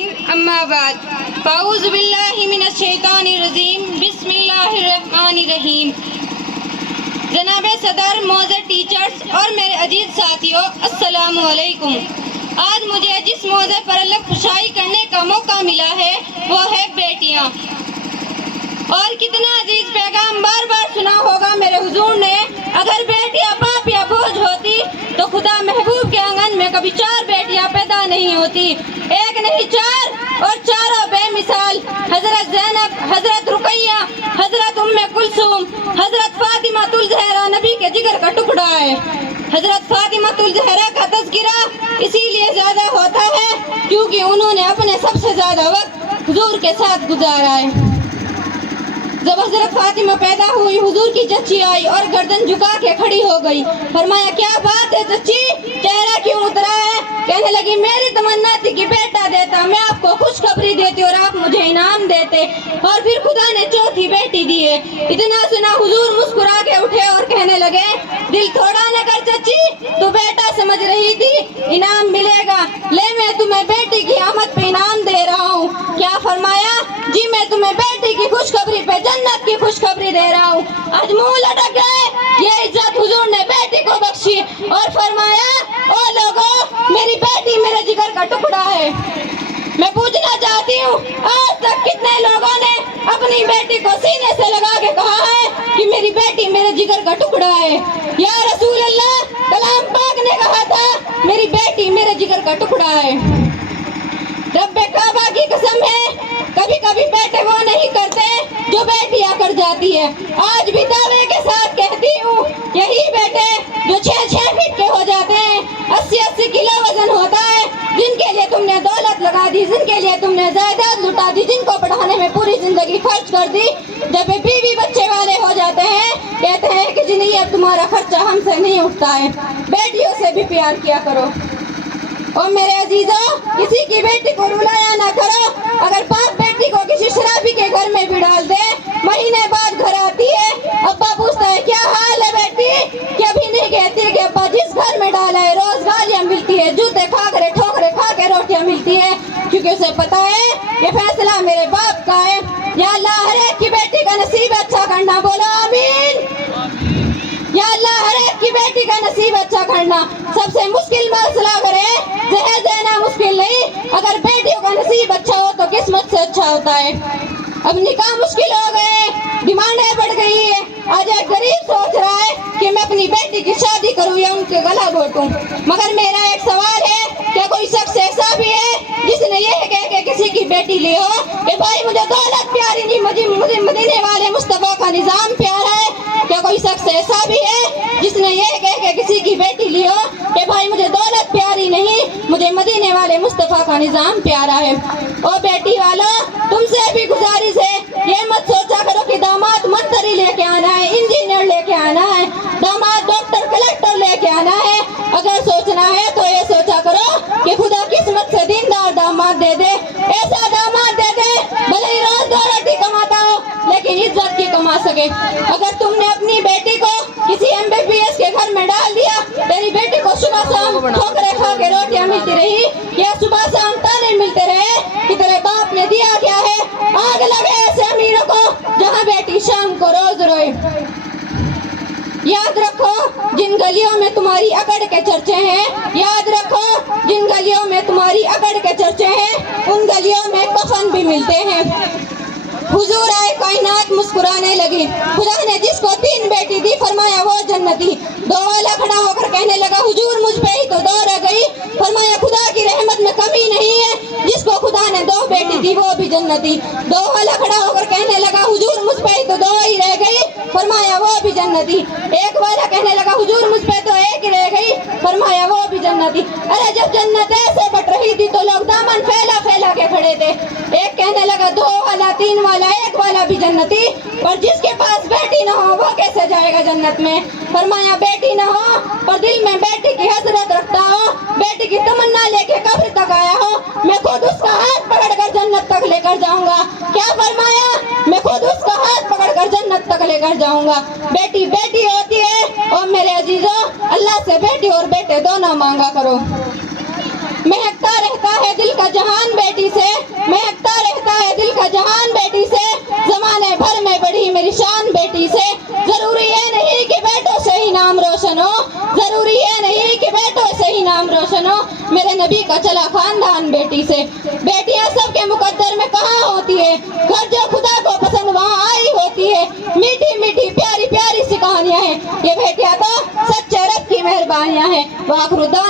अम्मा बाद फ़ाऊज़ु बिल्लाहि मिनश शैतानिर रजीम बिस्मिल्लाहिर रहमानिर रहीम। जनाब सदर, मौजूद टीचर्स और मेरे अजीज साथियों, अस्सलामु अलैकुम। आज मुझे जिस मौज़े पर अलग खुशाई करने का मौका मिला है वो है बेटियाँ। और कितना अजीज पैगाम बार बार सुना होगा मेरे हुजूर ने, अगर बेटियाँ पाप या बोझ होती तो खुदा महबूब के आंगन में कभी 4 बेटियाँ पैदा नहीं होती, एक नहीं 4, और चारों बेमिसाल। हजरत ज़ैनब, हजरत रुकैया, हजरत उम्मे कुलसूम, हजरत फातिमातुल ज़हरा नबी के जिगर का टुकड़ा है। हजरत फातिमातुल ज़हरा का तज़किरा इसीलिए ज़्यादा होता है क्योंकि उन्होंने अपने सबसे ज़्यादा वक्त हुजूर के साथ गुजारा है। जब हजरत फातिमा पैदा हुई, हुजूर की चच्ची आई और गर्दन झुका के खड़ी हो गई। फरमाया, क्या बात है चच्ची, चेहरा क्यों उतरा है? कहने लगी, मेरी तमन्ना थी कि बेटा देता, मैं आपको खुशखबरी देती और आप मुझे इनाम देते, और फिर खुदा ने चौथी बेटी दी है। इतना सुना हुजूर मुस्कुरा के उठे और कहने लगे, दिल थोड़ा न कर चच्ची, तू बेटा समझ रही थी, इनाम मिलेगा, ले मैं तुम्हें बेटी की आमद पे इनाम दे रहा हूँ। क्या फरमाया? जी मैं तुम्हें बेटी की खुशखबरी पे जन्नत की खुशखबरी दे रहा हूँ। आज मुंह लटक गए, ये इज्जत हुजूर ने बेटी को बख्शी और फरमाया, ओ लोगों, मेरी बेटी मेरे जिगर का टुकड़ा है। मैं पूछना चाहती हूँ, आज तक कितने लोगों ने अपनी बेटी को सीने से लगा के कहा है कि मेरी बेटी मेरे जिगर का टुकड़ा है? या रसूल अल्लाह, कलाम पाक ने कहा था मेरी बेटी मेरे जिगर का टुकड़ा है। रब्बे काबा की कसम है, कभी कभी बेटे वो नहीं करते जो बेटियां कर जाती है। आज भी दावे के साथ कहती हूँ, यही बेटे जो 6-6 फीट के हो जाते हैं, 80-80 किलो वजन होता है, जिनके लिए तुमने दौलत लगा दी, जिनके लिए तुमने जायदाद लुटा दी, जिनको पढ़ाने में पूरी जिंदगी खर्च कर दी, जब वे बीवी बच्चे वाले हो जाते हैं, कहते हैं कि जी नहीं, अब तुम्हारा खर्चा हमसे नहीं उठता है। बेटियों से भी प्यार किया करो। और मेरे अजीजों, किसी की बेटी को रुलाया ना करो। अगर बाप बेटी को किसी शराबी के घर में भी डाल दे, महीने बाद घर आती है, अब्बा पूछता है क्या हाल है बेटी, कि अभी नहीं कहती कि अब्बा जिस घर में डाला है रोज गालियां मिलती है, जूते ठोकरे खा के रोटियां मिलती है, क्योंकि उसे पता है ये फैसला मेरे बाप का है। या अल्लाह हर एक की बेटी का नसीब अच्छा करना, बोलो आमीन। या अल्लाह हर एक की बेटी का नसीब अच्छा करना। सबसे मुश्किल मसला करे जहेज देना मुश्किल नहीं, अगर बेटियों का नसीब अच्छा हो तो किस्मत से अच्छा होता है। अब निकाह मुश्किल हो गए, डिमांडें बढ़ गई है। आज एक गरीब सोच रहा है कि मैं अपनी बेटी की शादी करूं या उनके गला घोटूं। मगर मेरा एक सवाल है, क्या कोई शख्स ऐसा भी है जिसने ये कह के किसी की बेटी ली हो कि भाई मुझे दौलत प्यारी नहीं, मुझे मदीने वाले मुस्तफा का निजाम प्यारा है? क्या कोई शख्स ऐसा भी है जिसने ये कह के किसी की बेटी ली हो कि भाई मुझे दौलत प्यारी नहीं, मुझे मदीने वाले मुस्तफा का निजाम प्यारा है? ओ बेटी वालों, तुमसे भी गुजारिश है, ये मत सोचा करो कि दामाद मंत्री लेके आना है, इंजीनियर लेके आना है, दामाद डॉक्टर कलेक्टर लेके आना है। अगर सोचना है तो ये सोचा करो कि खुदा किस्मत से दीनदार दामाद दे दे, ऐसा दामाद दे दे भले ही रोज 2 रोटी कमाता हो लेकिन इज्जत की कमा सके। अगर तुमने अपनी बेटी को किसी MBBS के घर में डाल दिया, तेरी बेटी को सुबह शाम ठोकरे खा के रोटियां मिलती रही, या सुबह शाम ताने मिलते रहे कि तेरे बाप ने दिया क्या है? आग लगे ऐसे अमीरों को जहाँ बेटी शाम को रोज रोए। याद रखो, जिन गलियों में तुम्हारी अकड़ के चर्चे हैं, याद रखो जिन गलियों में तुम्हारी अकड़ के चर्चे हैं, उन गलियों में कफन भी मिलते हैं। हुजूर आए, कायनात मुस्कुराने लगी। खुदा ने जिसको 3 बेटी दी, फरमाया वो जन्नती। 2 वाला खड़ा होकर कहने लगा, हुजूर मुझ पे ही तो 2 रह गई। फरमाया खुदा की रहमत में कमी नहीं है, जिसको खुदा ने 2 बेटी दी वो भी जन्नती। 2 वाला खड़ा होकर कहने लगा, हुजूर मुझ पे ही तो 2 ही रह गई। फरमाया वो भी जन्नती। 1 वाला कहने लगा, हुजूर मुझ पे तो 1 ही रह गई। फरमाया वो भी जन्नती। अरे जब जन्नत ऐसे बट रही थी तो लोग दामन फैला फैला के खड़े थे। एक कहने लगा 2 वाला, 3 वाला, 1 वाला भी जन्नती, पर जिसके पास बेटी न हो वो कैसे जाएगा जन्नत में? फरमाया बेटी न हो पर दिल में बेटी की हसरत रखता हो, बेटी की तमन्ना लेके कब्र तक आया हो, मैं खुद उसका हाथ पकड़कर जन्नत तक लेकर जाऊंगा। क्या फरमाया? मैं खुद उसका हाथ पकड़कर जन्नत तक लेकर जाऊंगा। बेटी बेटी होती है। और मेरे अजीजों, अल्लाह से बेटी और बेटे दोनों मांगा करो। महकता रहता है दिल का जहान बेटी से, ضروری یہ نہیں کہ بیٹوں سے ہی نام روشن ہو، ضروری یہ نہیں کہ بیٹوں سے ہی نام روشن ہو، میرے نبی کا چلا خاندان بیٹی سے۔ بیٹیاں سب کے مقدر میں کہاں ہوتی ہے، گھر جو خدا کو پسند وہاں آئی ہوتی ہے۔ میٹھی میٹھی پیاری پیاری سی کہانیاں ہیں، یہ بیٹیاں تو سچے رب کی مہربانیاں ہیں۔ وآخر دعوانا